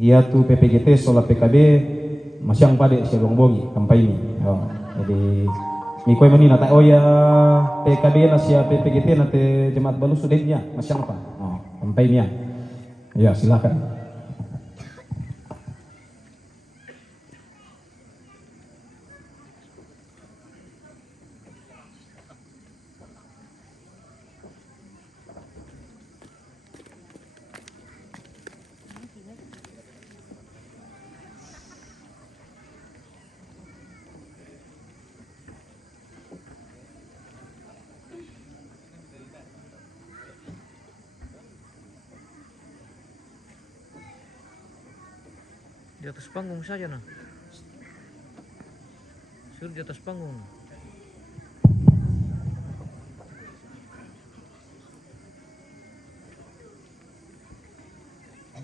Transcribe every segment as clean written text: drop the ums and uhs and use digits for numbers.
Ia tu PPGT sola PKB masyang pade siya bongi kampanye. Oh, jadi mikoi mani nata oh ya PKB na siya PPGT nate jemaat balu sudenya masyang apa? Oh, kampanye. Ya silakan. Di atas panggung saja nah. Suruh di atas panggung.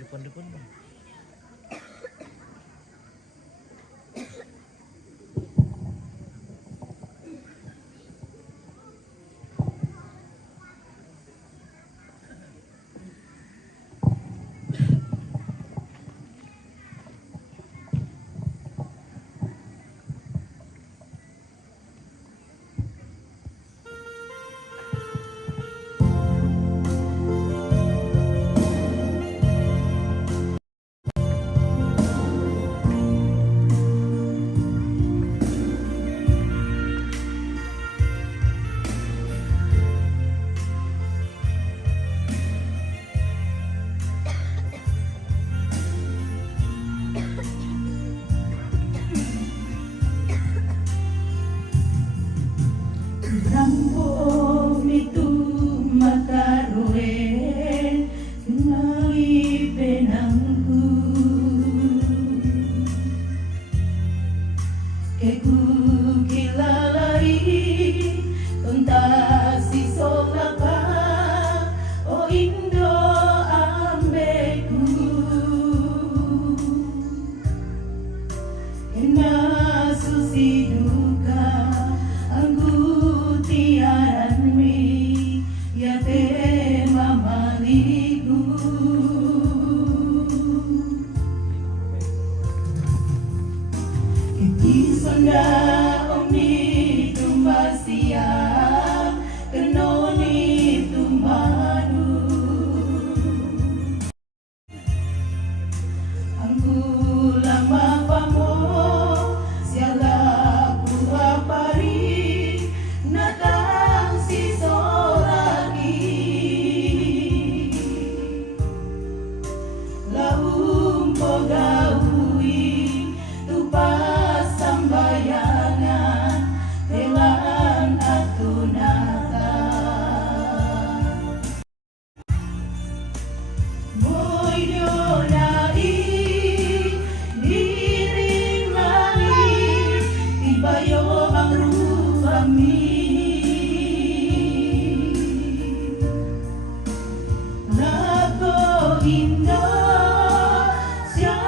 Depan-depan bang. Rampung itu makaroe kenali penangku keku kilalai kontasi solaka o Indo ambeku kena susi duka tiaranmi ya te mamaliku kisonda omi tumbasia kenoni tumbadu angku lama pamo siala pari natang siso lagi laung pogawi tupas sambayangan telan atunata boy dionai diri lagi tibayo ang rupami Indo siya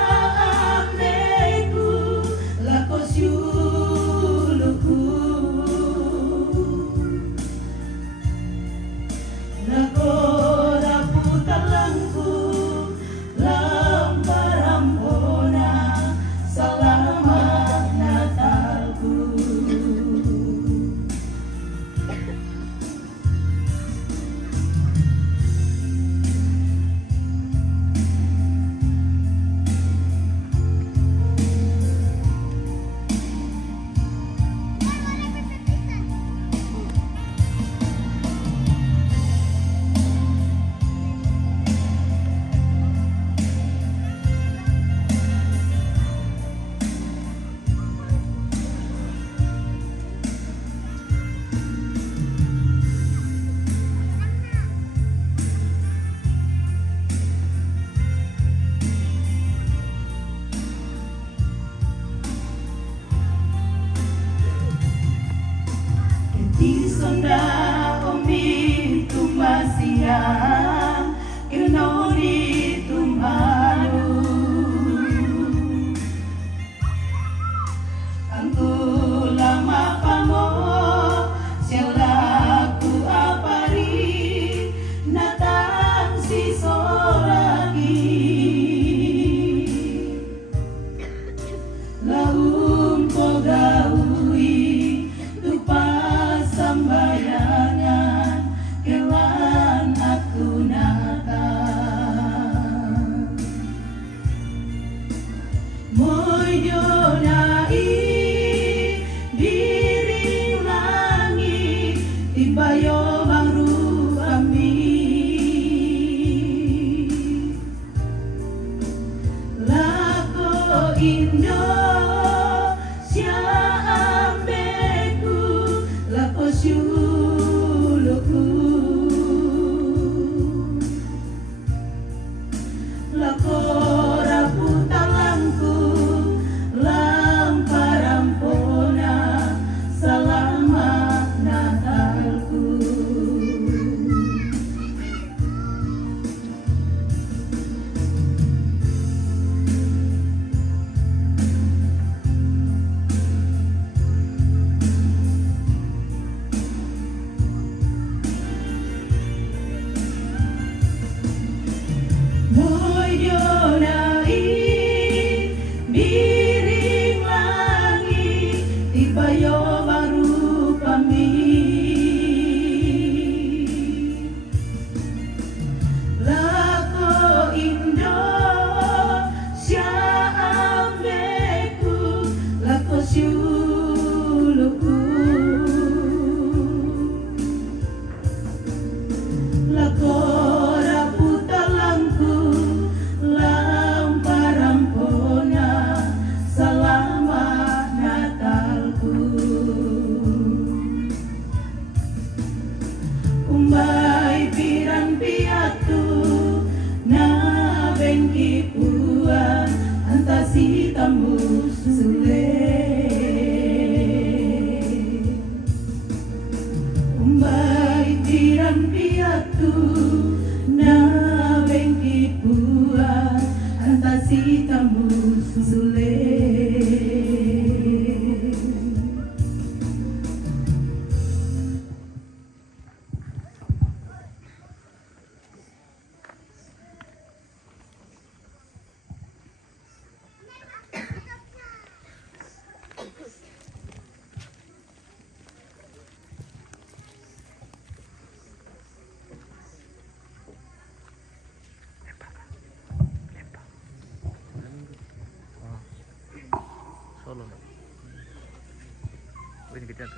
jonai biring langit tibayo mangrupami lako indo ambeku lako syuluku lako raputalangku lamparampona selamat Natalku jonai biring langit tibayo mangrupami lako indo ambeku lako syuluku lako raputalangku lamparampona selamat Natalku umbai piran piatu na bengki puan antasi tamu sule umbai piran piatu na bengki puan antasi tamu sule Solo no. Ini di atas.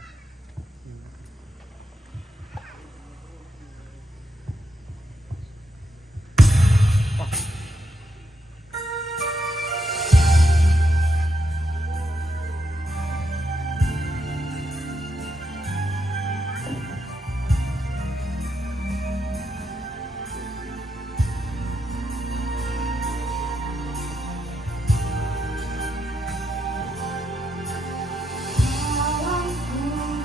Awangku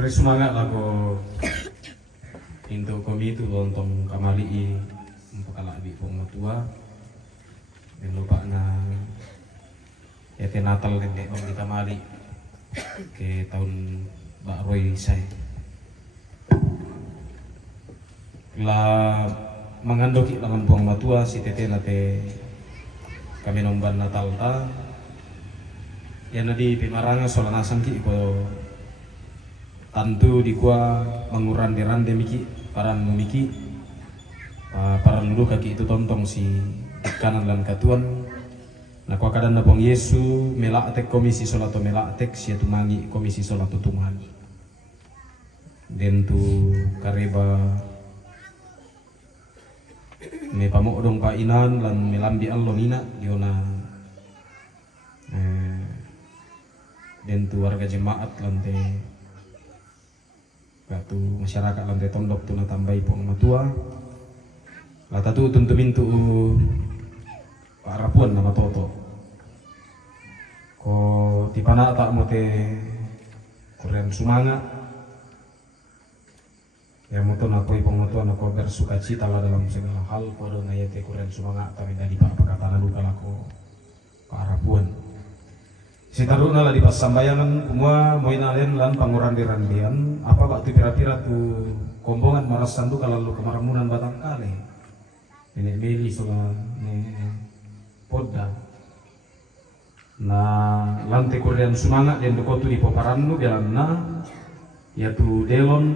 beri semangat lah ko untuk kami itu lontong kamali untuk kalak di pong tua dan lupa na ya Natal dan bang di kamali ke tahun Mbak Roy saya lah mengandoki dengan buang matua si tete nate kami nomban Natal ta ya nadi pimaranga solana sangki ko tantu di kuah menguran di rande miki paran miki para lulu kaki itu tontong si kanan dan katuan nah kuah kadang napong Yesu melak tek komisi solato melak tek sia tumangi komisi solato tumangi den tu kareba me pamok dong pa inan lan melambi allo nina diona den tu warga jemaat lante gatu masyarakat lante tondok tu na tambai pong matua lata tu tuntu mintu Pak Rapuan nama toto ko tipana tak mote Korean sumanga ya moto nakoi pengotuan nako bersuka cita lah dalam segala hal pada ngayate Korean sumanga tapi dari Pak pakatana luka lako Pak Rapuan si taruna lah di pas sambayangan kumua moinalen lan panguran di randian apa waktu pira-pira tu kombongan maras sandu kalau lu kemaramunan batang kali nenek meli soal podda nah lantai Korean sumanga dan dokotu di poparannu biarna yaitu delon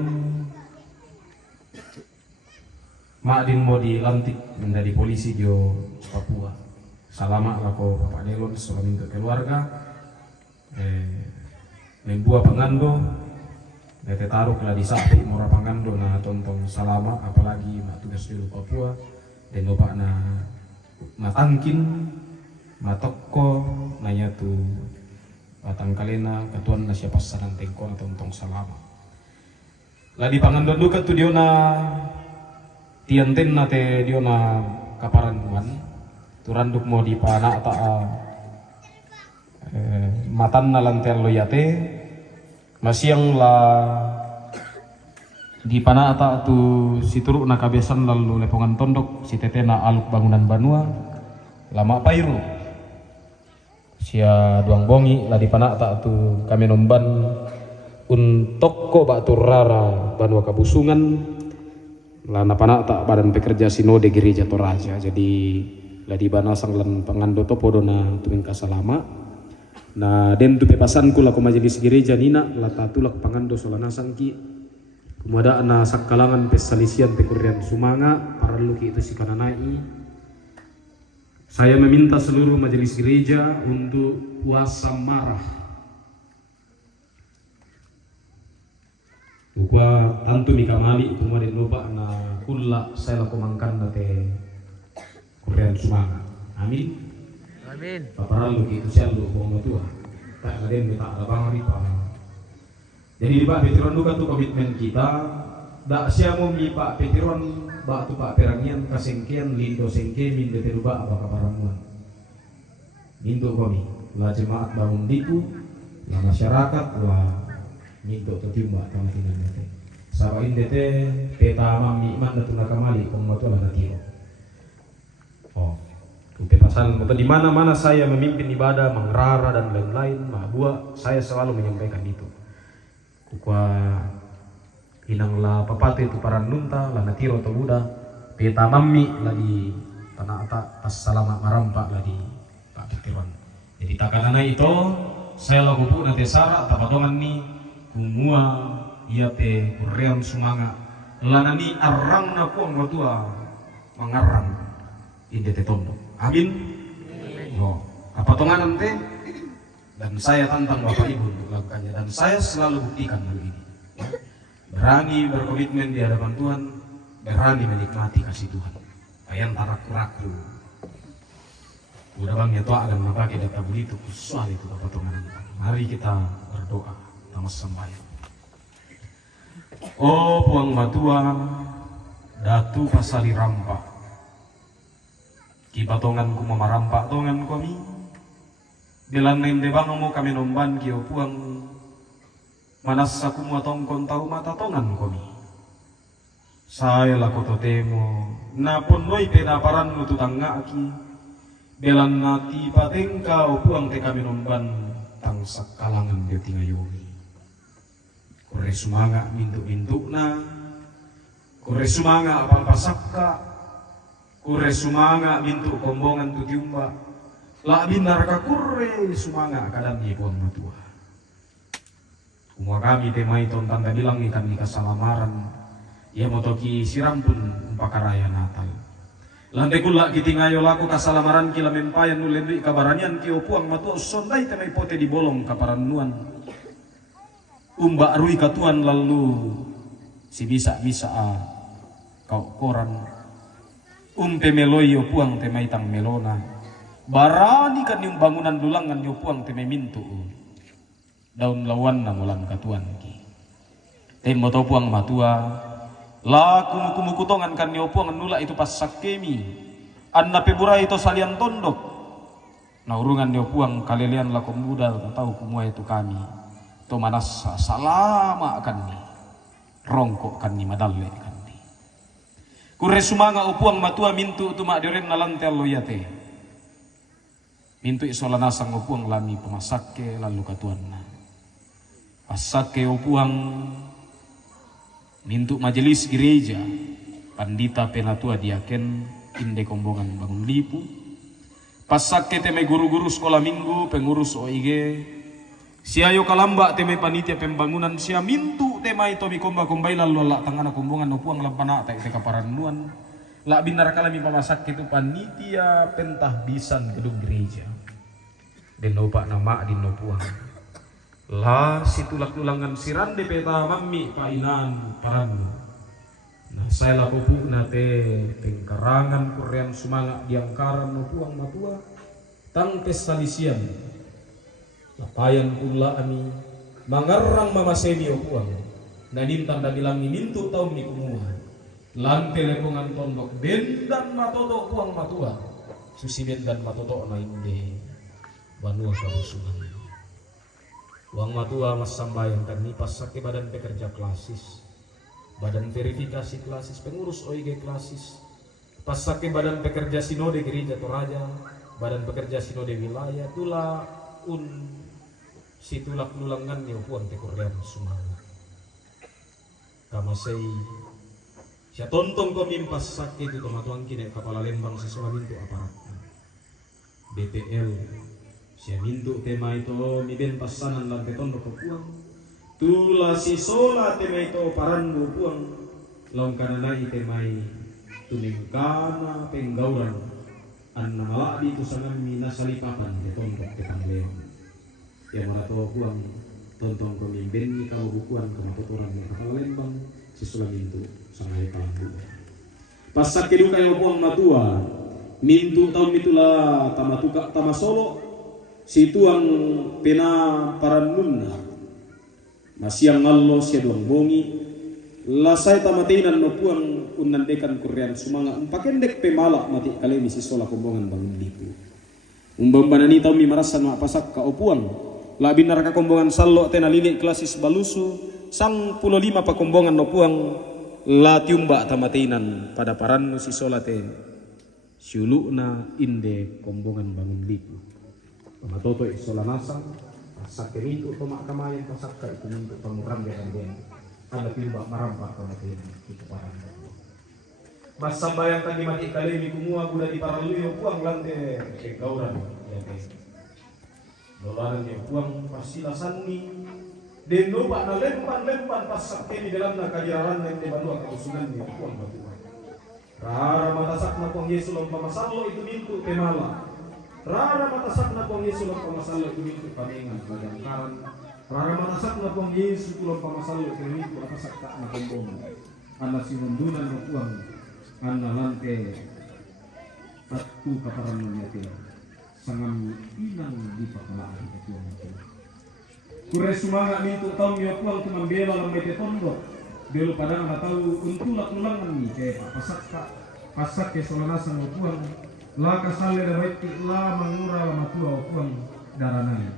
Makdin mau dilantik menjadi polisi di Papua. Salama lako Bapak Delon selama ke keluarga. Membuat pengando, bete taruh lah di sapi mora pengando na tontong salama apalagi mak tugas di Papua dan bapak na matangkin matokko nanya tu batang kalena ketuan na siapa sanan tengko na tontong salama. Lah di pangando duka tu dia na tianten nate dia na kaparan tuan turanduk mau di pana ta matan na lantel loyate masiang la di pana ta tu si turuk na kabesan lalu lepongan tondok si tete na aluk bangunan banua lama pairu sia duang bongi la di pana ta tu kami nomban untuk ko batur rara banua kabusungan lana panak tak badan pekerja sinode gereja Toraja jadi ladi bana sanglan pangando topo dona tuming kasalama na den tu pepasanku laku majelis gereja nina lata tulak pangando solana sangki kumada na sakkalangan pesalisian tekurian sumanga para luki itu si kananai saya meminta seluruh majelis gereja untuk puasa marah Lupa tantu mikamali kemudian lupa na kulla saya laku mangkan nate Korean sumanga. Amin. Amin. Paparan lu gitu saya lu bawa tua. Tak ada yang minta ada bang ripa. Jadi di Pak Petiron juga tuh komitmen kita. Dak siamo mi Pak Petiron bak tu Pak Perangian kasengkian lindo sengke min de teruba apa kaparamuan. Mindo kami la jemaat bangun diku, la masyarakat la minto tertimba kami tidak nete. Sawa indete peta mami iman datu nakamali komoto lah natiro. Oh, upe pasal moto di mana-mana saya memimpin ibadah, mengrara dan lain-lain, mahbua saya selalu menyampaikan itu. Kukwa inanglah papate itu para nunta lah natiro to buda peta mami lagi tanah ata pas salama marampa lagi Pak Petiron. Jadi takanana itu saya lagu pu nate sara tapadongan ni kumua ia te Korean sumanga lanani arang na po ang tua mangarang inde te tondo. Amin. No, kapatongan nante dan saya tantang Bapak Ibu untuk lakukannya dan saya selalu buktikan hal ini. Berani berkomitmen di hadapan Tuhan, berani menikmati kasih Tuhan. Ayan tarak-raku. Udah bang ya tua akan memakai data begitu soal itu kapatongan. Mari kita berdoa. Tamas sembahyang. Oh puang matua datu pasali rampa kipatonganku mamarampa tongan kami bilan nem de bangamu kami nomban kio puang Manasa kumua tongkon tahu mata tongan komi. Saya laku totemo napon noi penaparan nutu tangga aki. Belan nati patengka upuang te kami nomban tang sakalangan de tingayomi. Kore sumanga mintu-mintu na. Kore sumanga apal pasakka. Kure sumanga mintu kombongan tu tiumba. La binar ka kure sumanga kadang ipon matua. Kumua kami temai ton tanda bilang ikan ika salamaran. Ia motoki sirampun umpakaraya Natal. Lantai kula kitingayo laku kasalamaran kila mempayan nulembi kabaranian ki opuang matua sondai temai pote di bolong kaparanuan. Umba rui katuan lalu si bisa-bisa kau koran. Meloi puang temai tang melona. Barani kan yung bangunan dulangan yung puang temai mintu. Daun lawan na mulan katuan ki. Temo to puang matua. La kumukutongan kan yung puang nula itu pas sakemi. Anna peburai itu salian tondok. Naurungan yung puang kalilian la komudal tahu kumua itu kami. To manas salama kan ni. Rongkok kan ni madalle kan. Kure sumanga upuang matua mintu tuma diren nalantel loyate. Mintu isola nasang upuang lami pemasake lalu katuan na. Pasake upuang mintu majelis gereja. Pandita penatua diaken inde kombongan bangun lipu. Pasake teme guru-guru sekolah minggu pengurus OIG. Siayo kalamba temai panitia pembangunan sia mintu temai tomi komba-kombai lalu la tangana kombongan upuang lampana tak teka paranuan la binar kalami pamasak itu panitia pentah bisan gedung gereja den opak nama di nopuang la situlak tulangan sirande peta mami painan paranu nah saya la pupuk nate tengkarangan korean sumanga diangkaran nopuang matua tang pesalisian lapayan pula ami mangarang mama semi opuang nadim tanda bilang mintu tahu mi kumua lante lepungan tondok ben dan matoto puang matua susi ben dan matoto na inde banua karusungan uang matua mas sambayan kan ni pasake badan pekerja klasis badan verifikasi klasis pengurus OIG klasis pasake badan pekerja sinode gereja Toraja badan pekerja sinode wilayah tula situlak lulangan ni upuan te Korean sumanga kamasay siya tontong ko mimpas sakit itu tomatuang kine kepala lembang sesuai mintu aparat BTL siya mintu tema itu miden pasanan lan tetondo upuang tula si sola tema itu paran upuang long kananai temai tuningkana penggauran anna maladi tu sangan minasalipapan tetondo tetanglem yang marato puang tontong pemimpin ni kalau bukuan kematotoran ni kapal lembang sisulah mintu sangai kalambu pasak keduka yang puang matua mintu tahun itulah tamatuka tamasolo situang pena paranunna masiang ngallo siaduang bongi lasai tamatinan no puang unandekan Korean sumanga umpakendek pemala mati kalemi sisola kombongan bangun lipu umbambanani tahu mi marasan ma pasak ka opuang labi naraka kombongan sallo tena lili klasis balusu sang 15 pakombongan no puang la tiumba tamatinan pada parannu si solate siuluna inde kombongan bangun lipu pamatoto isola nasang pasak itu tomak kamayan pasak ka itu untuk penguram dan den ada tiumba marampak tamatinan itu parang mas sambayang tadi mati kali mi kumua buda di paraluyo puang lante kegauran ya dolaran yang puang pasilasan ni den lupa na lempan pasak ni dalam na kadiaran yang debanua kausungan ni puang batuan rara matasak na puang Yesus lom pamasalo itu mintu temala rara matasak na puang Yesus lom pamasalo itu mintu pamengan pagangkaran rara matasak na puang Yesus lom pamasalo itu mintu atasak tak na kombong anda sinundunan na puang anda lante tatu kaparan menyatir sangat inang di pakalaan ketuan itu. Kure sumanga mintu tahu mi puang tu membela lambe tetondo. Delu padang na tahu untulak lulangan ni kayak pasak ke solana sang puang la kasale da baiti la mangura la matua puang daranai.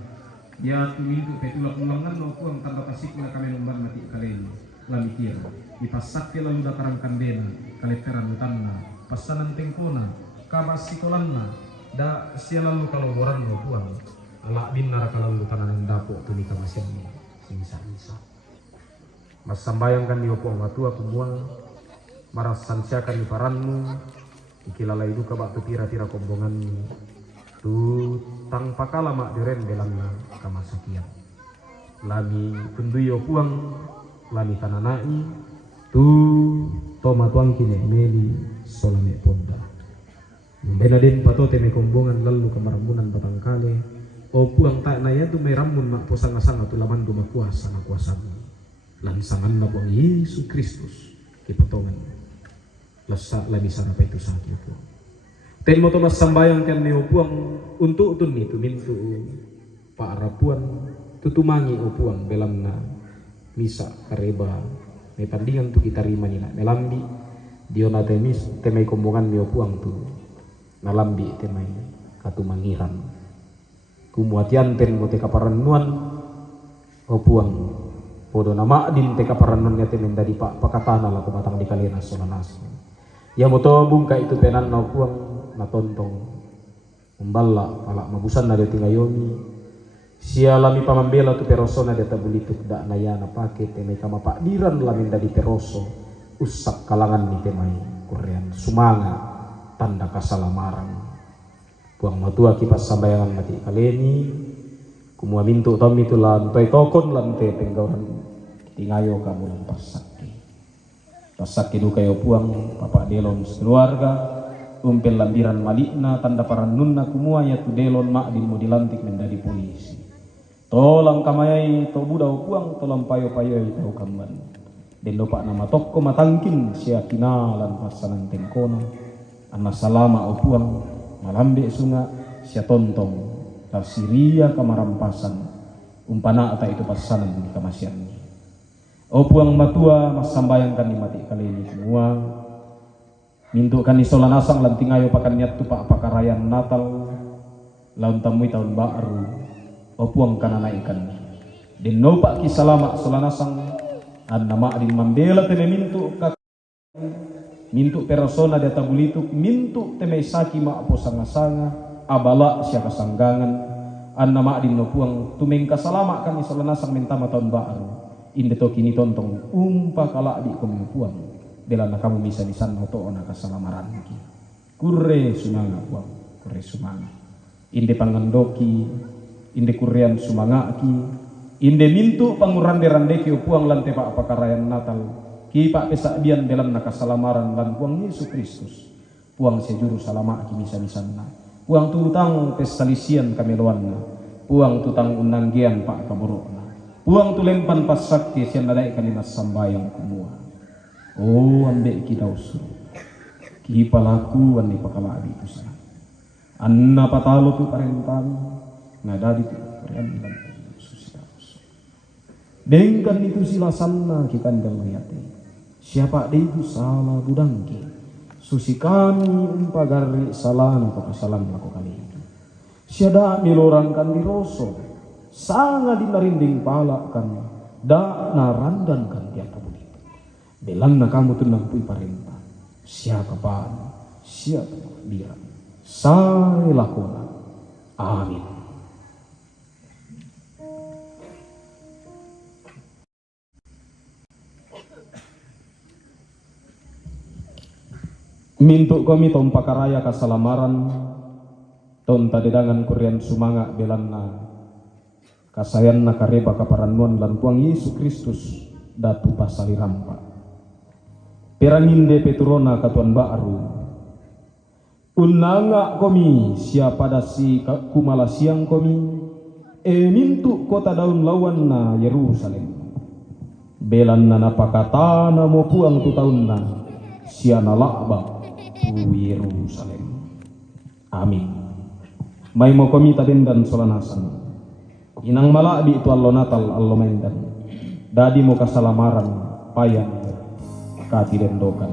dia tumindu petula pulangan no puang tanda kasih na kami numban mati kalian lami kira ipasak ke lalu dakarang kandena kaleteran utanna pasanan tengkona kabasikolanna da sia lalu kalau boran no puang ala binar kalau tanan dapo tuni kamasian sisa mas sambayangkan di opo watua kumbuang maras sansiakan di paranmu ikilalai duka bak tira-tira kombonganmu tu tang pakala mak diren belanna kamasakian lami tunduyo puang lami tananai tu toma tuang kine meli solame ponda bena den patote me kombongan lalu kamarambunan batang kale o puang tak naya tu me ramun mak posanga-sanga tu laman du makuasa na kuasamu lansangan na puang Yesus Kristus kipotongan lasa lami sarapa itu sakit puang ten mo mas sambayang kan ni opuang untuk tun itu mintu pak rapuan tutumangi opuang belam na misa kareba me pandingan tu kita rima nina melambi diona temis temai kombongan ni opuang tu nalambi temai katumangiran kumuatian ten mo te kaparannuan opuang podo nama din te kaparannuan nya temen dari pak pakatana la kumatang di kalena solanas ya moto bungka itu penan na opuang na tontong umbala pala mabusan na de tingayomi sia lami pamambela tu peroso na de tabulituk da naya na pake temay kama pakdiran lamin da di peroso usak kalangan ni temay korean sumanga tanda kasalamaran puang matua kipas sambayangan mati kaleni kumua mintu tomi tu lan toy tokon lan te tenggawan tingayo kamu lan pasaki duka yo puang papa delon keluarga umpel lambiran malikna tanda parannunna kumua ya tu delon mak din mo dilantik menjadi polisi tolang kamayai to budau puang tolang payo-payo tau kamban den lopak nama tokko matangkin sia kinalan pasanan tengkona anna salama o puang malambe sunga sia tontong ta siria kamarampasan umpana ata itu pasanan di kamasian o puang matua mas sambayangkan di mati kali ini semua mintu kan isola nasang lanting ayo pakan niat tu pak pakarayan Natal laun tamui tahun baru opuang kana naikan den no pak kisalama sola nasang an nama adin mambela teme mintu mintu persona de tabulituk mintu teme saki ma posanga-sanga abala sia kasanggangan an nama adin no puang tumeng kasalama kan isola nasang mentama tahun baru inde to kini tontong umpa kala di komupuang delana kamu bisa di sana to ona kasalamaran ki kurre sumanga puang kurre sumanga inde pangandoki inde kurrean sumanga ki inde mintu pangurande-rande ki puang lan tepa pakarayan Natal ki pak pesabian dalam nakasalamaran lan puang Yesus Kristus puang sejuru salama ki bisa-bisanna puang tutang pesalisian kameloanna puang tutang unanggian pak kaborokna puang tulempan pasakti sian nadai kalinas sambayang kumua oh ambek kita usul ki palaku andi pakala adi itu sana anna patalo tu parentan nada di korean dan susila usul dengkan itu silasanna ki kandang liate siapa de itu salah budangki susi kami umpagari salana ko kasalan lako kali itu siada milorangkan di roso sangat dinarinding palakan da narandan kan dia belang na kamu tuh nampui parenta siapa pan siapa dia saya lakona amin mintuk kami tom pakaraya kasalamaran tom tadedangan kurian sumanga belanna kasayan na kareba kaparannuan lan puang Yesus Kristus datu pasali rampa peranginde peturona katuan baru unanga komi siapa dasi kumala siang komi mintu kota daun lawan na Yerusalem belan na napakatana mo puang tu tahun na siana lakba tu Yerusalem amin may mo komi tadendan solanasan inang malabi itu allo Natal allo mendan dadi mo kasalamaran payang kati dendokan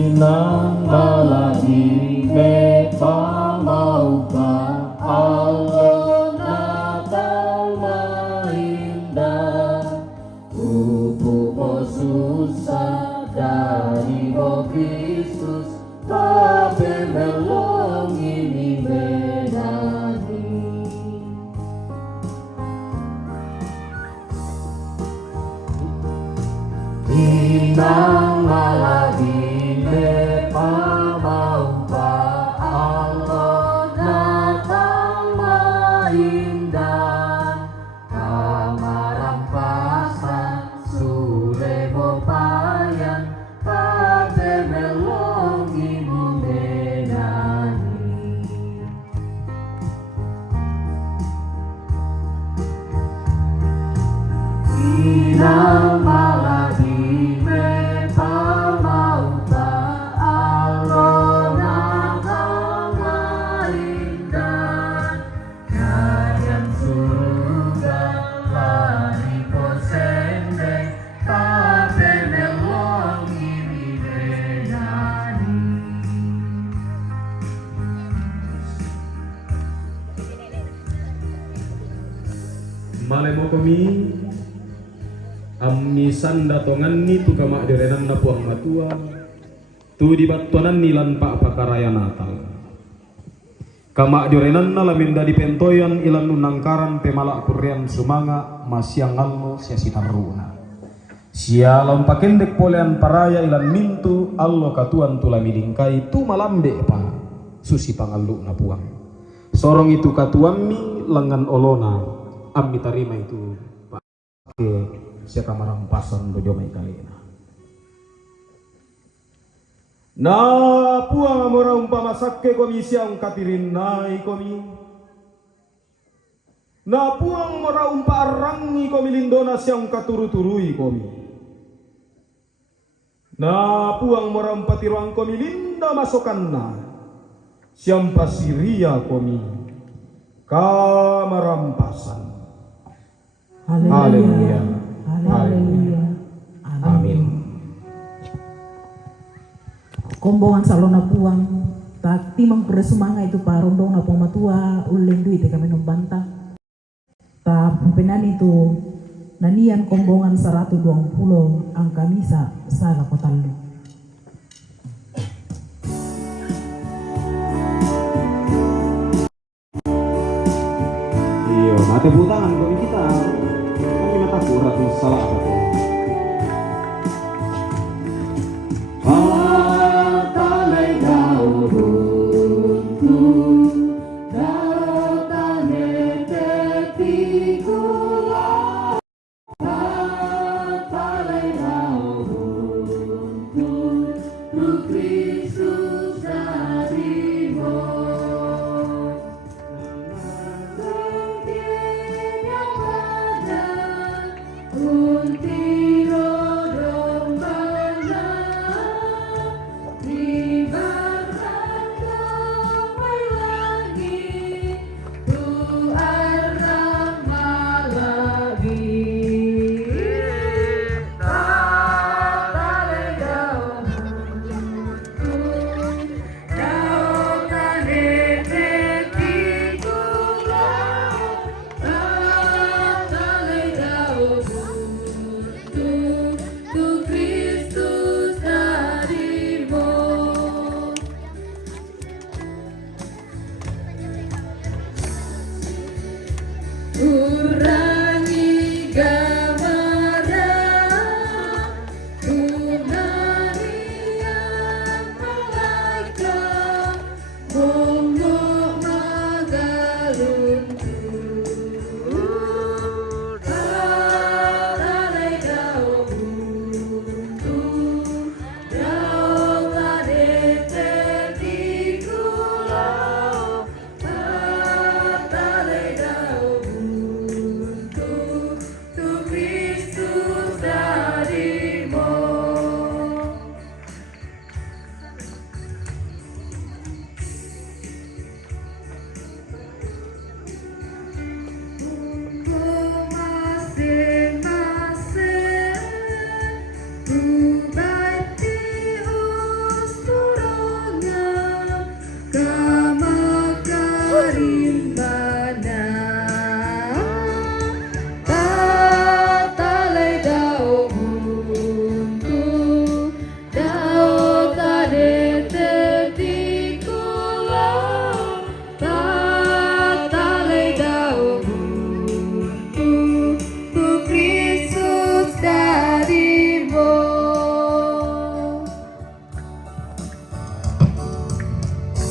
Inang malagi me pamaupa Allah Natal maindah Upu mo susah dari mo Kristus Tabe melong ini medani Inang malagi me pamaupa Allah Natal maindah Kamarampasan sule mo payan Tabe melong ini menani Inang malagi me pamaupa Allah Natal maindah Kayang surga lari posende Tabe melong ini menani Malemo kami amni sanda tongan ni tu kama derenan na puang matua tu dibatonan ni lan pa pakaraya Natal kama derenan na lamin da dipentoyan ilan nunangkaran pemala kurian sumanga masyang allo sia sitaruna sia lompakendek polean paraya ilan mintu allo katuan tula midingkai tu malambe pa susi pangallu na puang sorong itu katuan mi lengan olona ammi tarima itu pak siya kamarampasan do jomay kalina na puang amora umpamasakke komi siyang katirin nai komi na puang mora umparangi komi lindona siyang katuru-turui komi na puang mora umpatiruang komi linda masokanna siyang pasiria komi kamarampasan. Haleluya. Haleluya. Amin. Kombongan salona puang tak timang pura sumanga itu parondong na pamatua ulen duit kami nombanta ta penan itu nanian kombongan 120 angka misa salah kotalu Iya, mati butangan kami kita. Kami mata kurat salah apa tuh. Patalay dauruntu datane tetikula Patalay dauruntu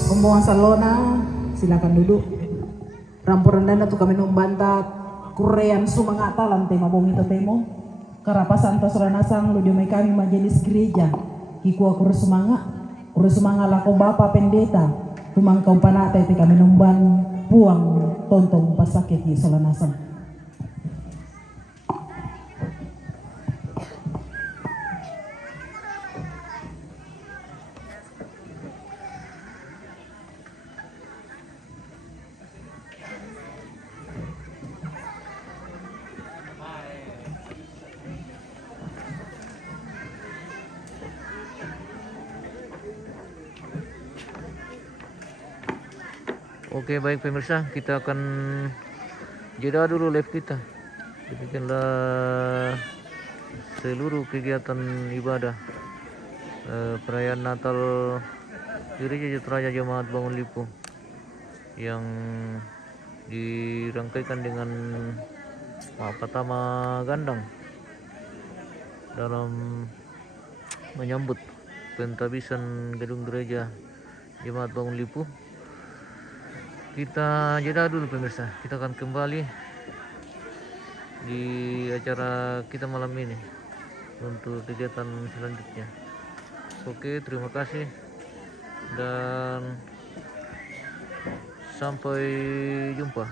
rombongan Salona, silakan duduk. Rampurandana tu kami numbanta kurean sumangata lantai mabong ito temo. Karapasan tasoranasang ludio may kami majelis gereja. Kikuha kure sumanga lako bapa pendeta. Tumangkaw panatay ti kami numban puang tontong pasakit di solanasang. Oke, baik pemirsa, kita akan jeda dulu live kita. Demikianlah seluruh kegiatan ibadah perayaan Natal Gereja Jatiraja Jemaat Bangun Lipu yang dirangkaikan dengan Patama Gandang dalam menyambut pentabisan gedung gereja Jemaat Bangun Lipu. Kita jeda dulu pemirsa, kita akan kembali di acara kita malam ini untuk kegiatan selanjutnya. Oke, terima kasih dan sampai jumpa.